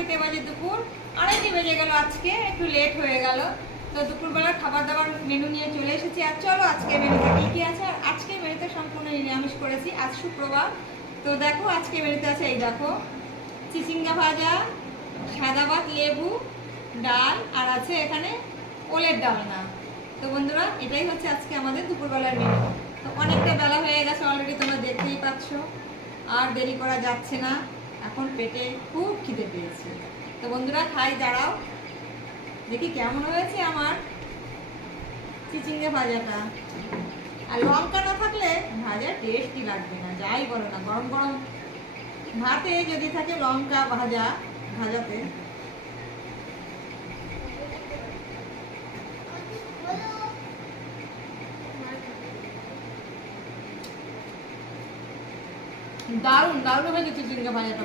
ঘড়িতে বাজে দুপুর, আড়াইটে বেজে গেল আজকে, একটু লেট হয়ে গেল। তো দুপুরবেলার খাবার দাবার মেনু নিয়ে চলে এসেছি। আর চলো আজকে মেনুতে কী কী আছে? আর আজকে মেনুতে সম্পূর্ণ নিরামিষ করেছি আজ শুক্রবার। তো দেখো, আজকে মেনুতে আছে এই দেখো, চিচিঙ্গা ভাজা, সাদা ভাত, লেবু, ডাল, আর আছে এখানে ওলের ডালনা। তো বন্ধুরা, এটাই হচ্ছে আজকে আমাদের দুপুরবেলার মেনু তো অনেকটা বেলা হয়ে গেছে অলরেডি তোমরা দেখতেই পাচ্ছ। আর দেরি করা যাচ্ছে না। এখন পেটে খুব খিদে পেয়েছে। তো বন্ধুরা, খাই, দাঁড়াও। দেখি কেমন হয়েছে আমার চিচিঙ্গে ভাজাটা। আর লঙ্কা না থাকলে ভাজা টেস্টই লাগবে না, যাই বলো না, গরম গরম ভাতে যদি থাকে লঙ্কা ভাজা, ভাজাতে। দারুণ দারুণ হয়েছে চিচিঙ্গা ভাজাটা।